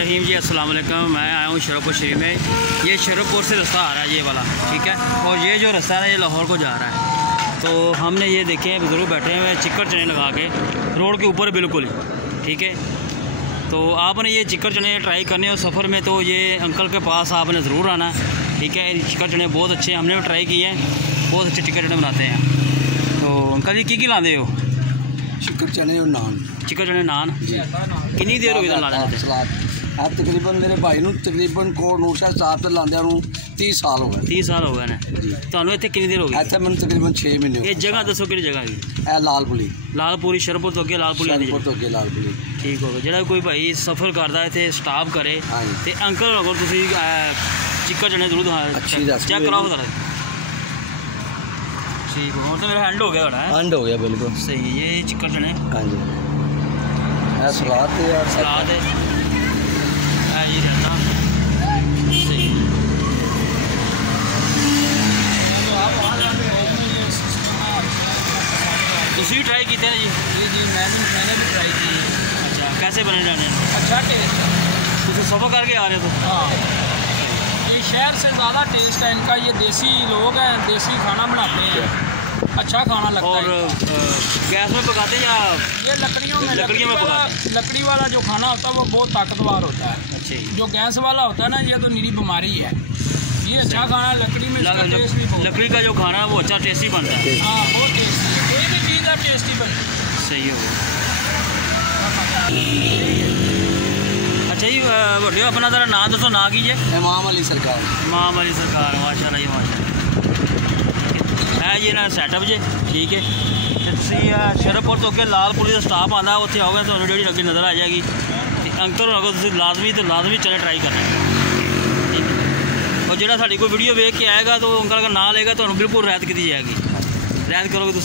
रहीम जी, अस्सलाम वालेकुम। मैं आया हूँ शरफपुर शरीफ में। ये शरफपुर से रास्ता आ रहा है ये वाला, ठीक है। और ये जो रास्ता है ये लाहौर को जा रहा है। तो हमने ये देखे बुजुर्ग बैठे हुए चिक्कर चने लगा के रोड के ऊपर बिल्कुल, ठीक है। तो आपने ये चिक्कर चने ट्राई करने हो सफ़र में तो ये अंकल के पास आपने ज़रूर आना है, ठीक है। चिक्कर चने बहुत अच्छे हैं, हमने भी ट्राई किए हैं, बहुत अच्छे चिक्कर चने बनाते हैं। तो अंकल जी की लाते हो? चिक्कर चने और नान। चिक्कर चने नान जी। कितनी देर हो गई अब तकरीबन मेरे भाई नूं तकरीबन कोट नूर शाह साहब से लांदे 30 साल हो गए। 30 साल हो गए ने। ਤੁਹਾਨੂੰ ਇੱਥੇ ਕਿੰਨੀ ਦੇਰ ਹੋ ਗਈ? ਇੱਥੇ ਮੈਨੂੰ ਤਕਰੀਬਨ 6 ਮਹੀਨੇ ਹੋ ਗਏ। ਇਹ ਜਗ੍ਹਾ ਦੱਸੋ ਕਿਹੜੀ ਜਗ੍ਹਾ ਹੈ? ਇਹ ਲਾਲਪੁਰੀ। ਲਾਲਪੁਰੀ ਸ਼ਰਫਪੁਰ ਤੋਂ ਅੱਗੇ ਲਾਲਪੁਰੀ ਆਉਂਦੀ ਹੈ। ਸ਼ਰਫਪੁਰ ਤੋਂ ਅੱਗੇ ਲਾਲਪੁਰੀ। ਠੀਕ ਹੋ ਗਿਆ। ਜਿਹੜਾ ਕੋਈ ਭਾਈ ਸਫ਼ਰ ਕਰਦਾ ਇੱਥੇ ਸਟਾਪ ਕਰੇ ਤੇ ਅੰਕਲ ਅਗਰ ਤੁਸੀਂ चिक्कर चने जरूर चेक कराओ जरा। ठीक हो तो मेरा हैंड हो गया थोड़ा। हैंड हो गया बिल्कुल सही है। ये चिक्कर चने हाँ जी सलाद है यार, सलाद है ये रहता सही। तुम भी ट्राई किए ना जी? जी मैंने भी ट्राई की। अच्छा कैसे बने जाने? अच्छा टेस्ट। तुम सफ़र करके आ रहे हो तो? हाँ शहर से ज़्यादा टेस्ट है इनका। ये देसी लोग हैं, देसी खाना बनाते हैं, अच्छा खाना लगता है। और गैस में पकाते हैं या ये लकड़ियों में पकाते? लकड़ी वाला जो खाना होता है वो बहुत ताकतवर होता है। अच्छा। जो गैस वाला होता है ना ये तो निरी बीमारी है। ये अच्छा खाना लकड़ी में टेस्ट भी बहुत। लकड़ी का जो खाना है वो अच्छा टेस्टी बनता है। हाँ बहुत टेस्टी है, कोई भी चीज़ का टेस्टी बनती है। सही हो गया। अच्छा जी बड़े अपना जरा नाम दसो, ना कीजिए। इमाम अली सरकार। इमाम अली सरकार माशाल्लाह जी माशाल्लाह। है जी ना सैटअप जे ठीक है। शरफपुर तो अगे लालपुरी का स्टाफ आता है, उत्थे आओगे तो रेडी अगे नज़र आ जाएगी। अंकल अगर तुम लाजमी चने ट्राई करना, ठीक है। और जो साड़ी कोई वीडियो वेख के आएगा तो अंकल का नाम लेगा तो बिल्कुल रियायत की जाएगी। रियायत करोगे तुम?